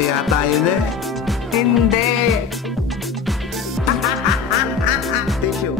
Panty yata yun eh. Hindi. Tissue.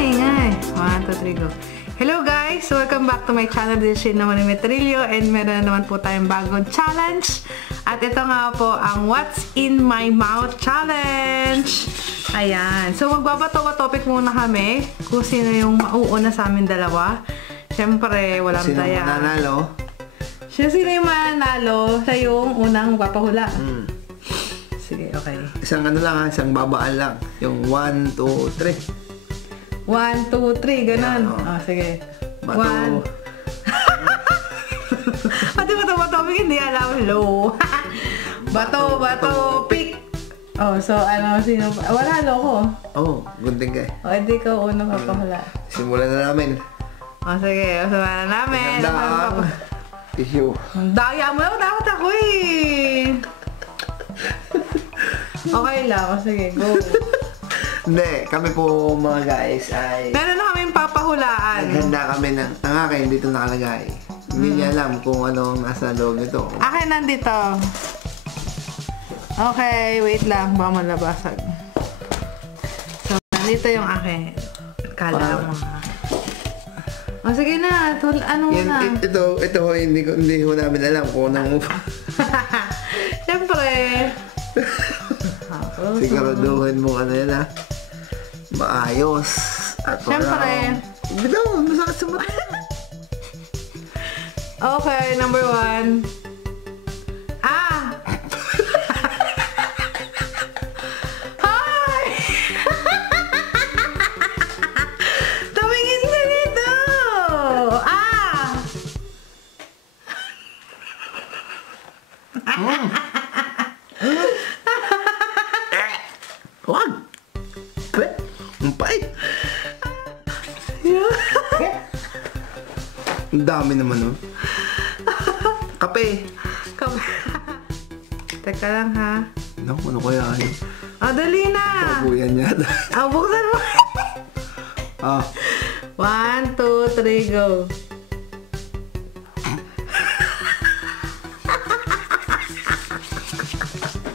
Ingay. 1, 2, 3, go. Hello guys! Welcome back to my channel. This is naman ni Metrillo and meron na naman po tayong bagong challenge. At ito nga po ang What's in My Mouth Challenge. Ayan. So magbabato-topic muna kami kung sino yung mauuna sa amin dalawa. Siyempre, walang Sino taya. Sino mananalo? Sino yung mananalo? Siya yung unang papahula. Sige, okay. Isang ano lang ha, isang babaan lang. Yung 1, 2, 3. 1, 2, 3, ganun. Yeah, sige. Bato. 1. Pati bato-bato, hindi alam. Low. Bato, pick. Oh, so ano, sino pa? Wala, loko. Oh, gunting ka eh. O, hindi ka unang papahula. Simulan na namin. O, sige. O, simulan na namin. Tissue. Ang daya mo lang. Dapat ako eh. Okay lang. O, sige. Go. Hindi, kami po mga guys ay... Meron na kaming papahulaan. Naghanda kami ng... Ang akin dito nakalagay. Hindi niya alam kung ano ang nasa loob nito. Akin nandito. Okay, wait lang. Baka malabasag. So, nandito yung akin. Kala mo ha. O, sige na. Ano Yan, na? ito hindi ko namin alam kung anong... Siyempre. Siguraduhin mo ano yan ha. Maayos. At Siyempre. Bitaw, masakit sa mata. Okay, number 1. Ah! Hi! Tumingin ka dito! Ah! Huwag! Ang pait! Ang dami naman oh. Kape! Teka lang ha. Ano kaya yun? Oh, dali na! Pabuyan niya. Buksan mo! 1, 2, 3, go!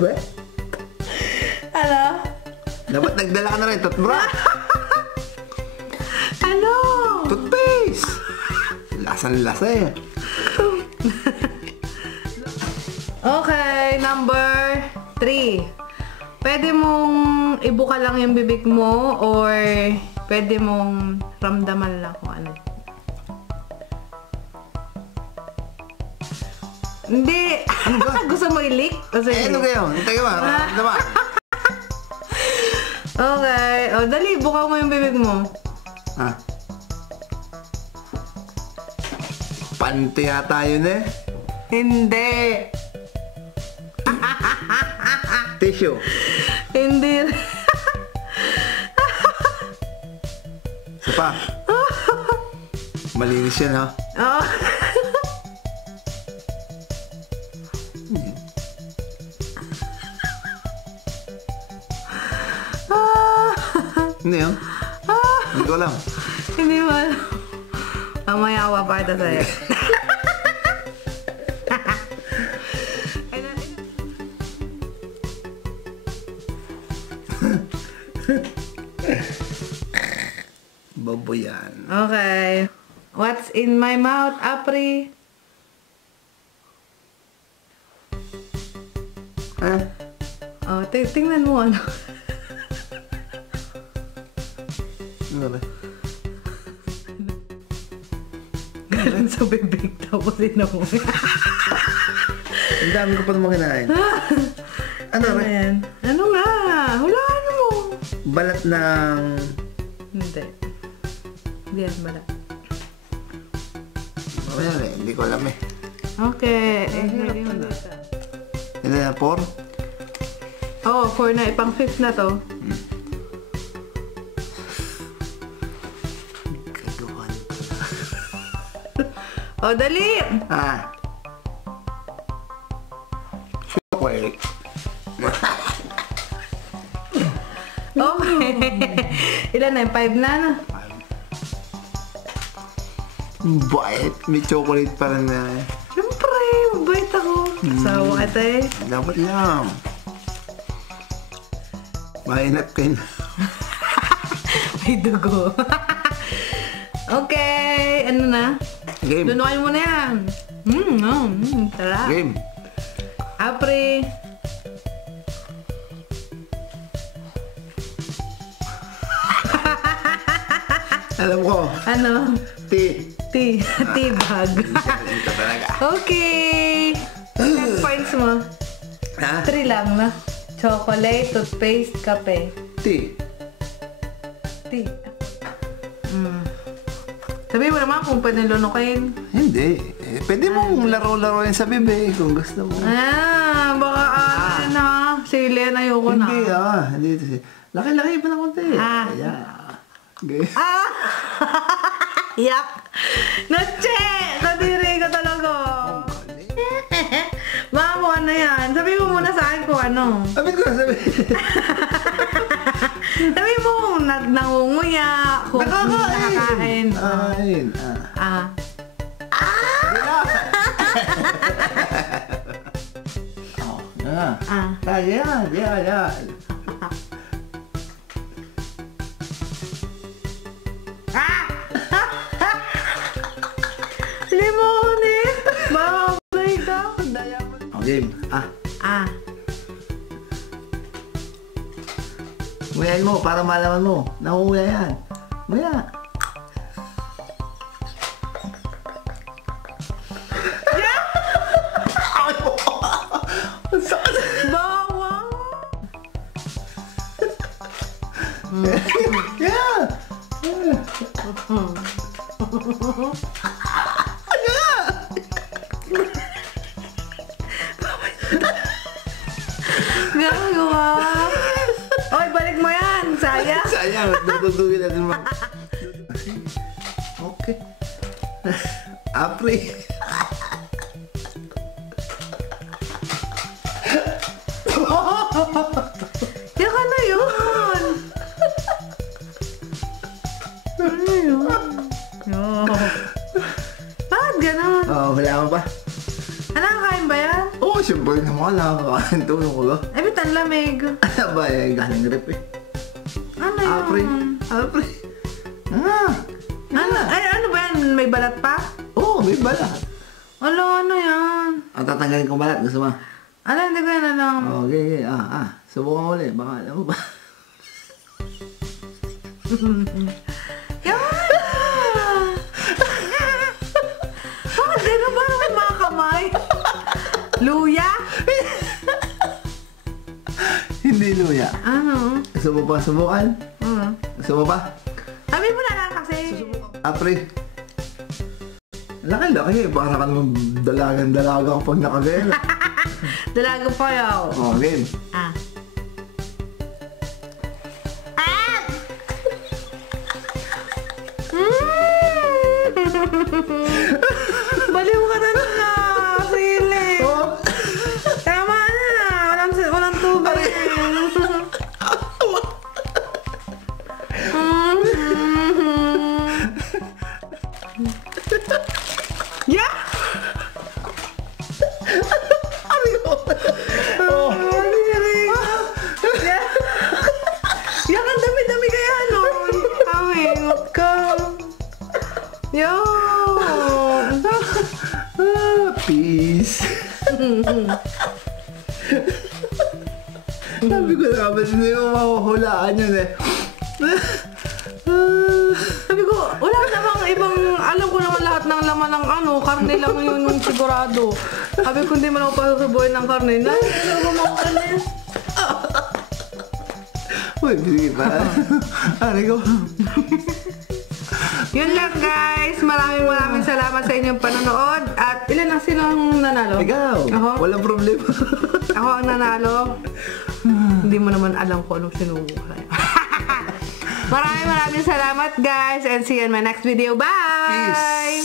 Be? Ano? Dapat nagdala ka na rin, toothbrush! Ano? Toothpaste! Lasang-lasa eh. Okay, number 3. Pwede mong ibuka lang yung bibig mo or pwede mong ramdaman lang kung ano. Hindi! Ano ba? Gusto mo i-lick? Ano kayo? Teka ba? Diba? Okay. O, dali. Buka mo yung bibig mo. Panty yata yun eh. Hindi. Tissue. Hindi. Isa pa. Malinis yan ha. Oh. Hindi yun. Hindi ko alam. Hindi mo alam. Mamaya ako papakita sa'yo. Bobo yan. Okay. What's in my mouth, Apri? Oh, tingnan mo ano. Ano ba? Galing sa bibig tapos inamoy. Ang dami ko pa naman kinain. Ano ba? Ayan. Ano nga? Hulaan mo. Balat ng... Hindi. Hindi yan bala. Mamaya rin, hindi ko alam eh. Okay. Hindi mo dito. Ano na, 4? Oh, 4 na. Ipang 5th na to. Kagawan pala. Oh, dali! Chocolate. Oh, Ilan na? 5 na, no? Bait. May chocolate pa lang na. Siyempre, mabait ako. Sawa kita eh. Dapat lang. Mahinap kayo na. May dugo. Okay, ano na? Game. Lunukin mo na yan. Tara. Game. Apre. Alam ko. Ano? T-bag. Ito talaga. Okay. Ilang points mo? Ha? 3 lang na. Chocolate, toothpaste, kape. T. Sabi mo naman kung pwede lunukin. Hindi. Pwede mong laro-laroin sa bebe kung gusto mo. Baka na. Sili, ayoko na. Hindi. Laki-laki pa ng konti. Yeah. Okay. Yak! Nache! Kadiri ka talaga. Baka mo ano yan. Sabi mo muna sa akin kung ano. Sabi ko. Sabi mo kung nangunguya, kung nakakain. Ayun. Yeah. Limon eh! Babay ka! Game. Nguyain mo para malaman mo. Nangunguya yan. Nguya. Bawang! Yeah. Gagawa! Oy, balik mo yan! Sayang! Sayang. Dudugin natin mo. Okay. Apre. Yan ka na yun! Ano yun? Bakit ganun? Wala mo ba? Nakakain ba yan? Siyempre naman. Nakakain. Tulong ko ba? Ay, ba't ang lamig? Ano ba? Galing rep eh. Ano yun? Apre. Ano ba yan? May balat pa? May balat. Ano yan? Tatanggalin ko balat. Gusto mo? Hindi ko yan alam. Okay. Subukan mo ulit. Baka alam mo ba? Yan! Bakit gano'n ba naman mga kamay? Luya? Hindi luya. Ano? Gusto mo pa subukan? Gusto mo pa? Sabi mo na lang kasi. Apre. Laki-laki. Para ka naman dalagang pag nakagaya. Dalaga pa yaw. Game. Baliw ka na na. Sili. Tama na. Walang tubig. Yeah! Yan ang dami-dami kaya nun. Awit ka. Yo! Peace. Sabi ko na ba, hindi mo mahuhulaan yun eh. Sabi ko, wala namang ibang, alam ko naman lahat ng laman ng karne lang yun yung sigurado. Sabi ko, hindi man ako pasusubuhin ng karne. Ano ba mga karne? Uy, sige pa. Ko. Yun lang guys. Maraming salamat sa inyong panonood. At ilan na silang nanalo? Ikaw. Walang problema. Ako ang nanalo. Hindi mo naman alam kung anong sinubukan. Maraming salamat guys. And see you in my next video. Bye! Peace.